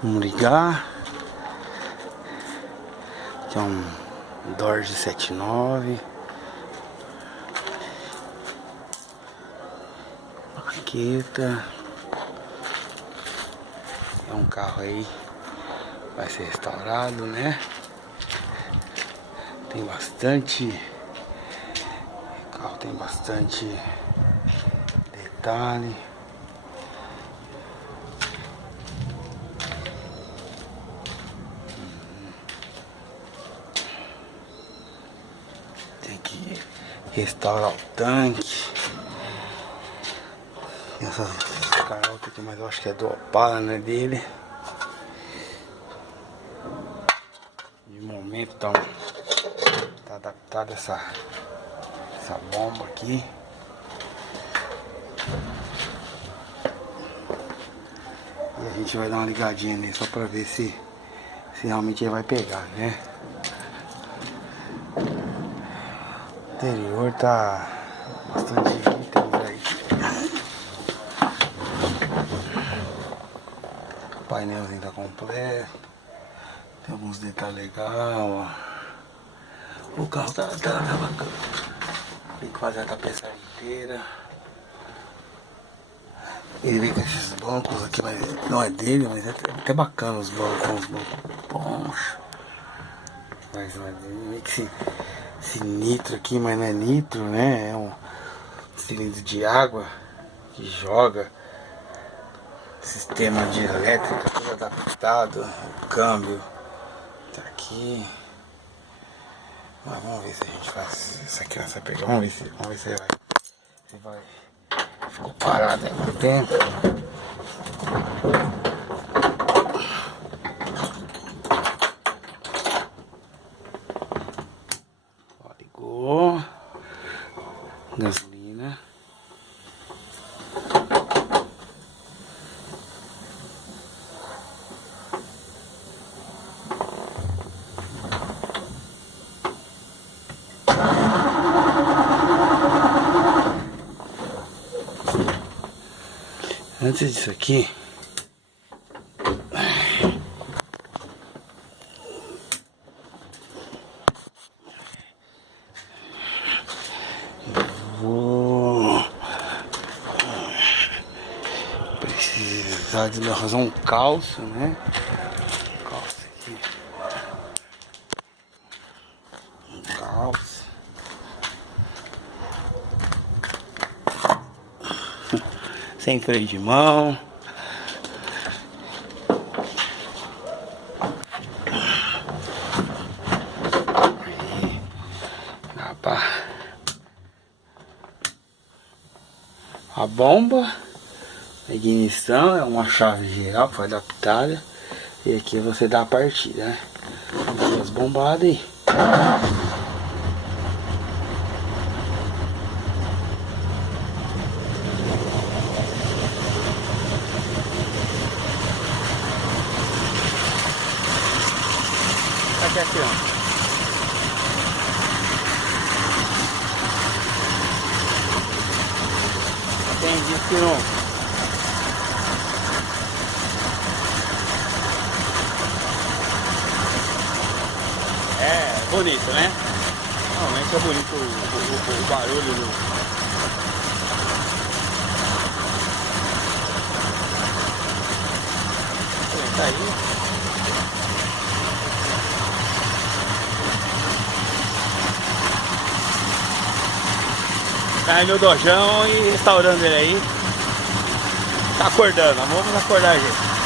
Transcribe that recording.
Vamos ligar. Aqui é um Dodge 79. Plaqueta. É um carro aí, vai ser restaurado, né? Tem bastante. O carro tem bastante detalhe. Tem que restaurar o tanque. Essa carota aqui, mas eu acho que é do Opala, né, dele. De momento tá adaptada essa bomba aqui. E a gente vai dar uma ligadinha nele só pra ver se realmente ele vai pegar, né? O interior tá bastante itens aí. O painelzinho tá completo. Tem alguns detalhes legais, ó. O carro tá bacana. Tem que fazer a tapeçaria inteira. Ele vem com esses bancos aqui, mas não é dele, mas é até bacana os bancos poncho. Mas não é dele, meio que esse nitro aqui, mas não é nitro, né? É um cilindro de água que joga. Sistema de elétrica, tudo adaptado. O câmbio tá aqui. Mas vamos ver se a gente faz isso aqui nessa pegada. Vamos ver se vai. Ficou parado aí muito tempo. Ó, ligou. Gasolina. Antes disso aqui, eu vou precisar de fazer um calço, né? Calço aqui. Um calço. Sem freio de mão. Aí, dá pra... A bomba, a ignição é uma chave geral que foi adaptada. E aqui você dá a partida, né? As bombadas aí. Aqui, ó. Tem disco que não. É bonito, né? Realmente é bonito o barulho do... Tá aí. Tá aí meu dojão e restaurando ele aí. Tá acordando, vamos acordar, gente.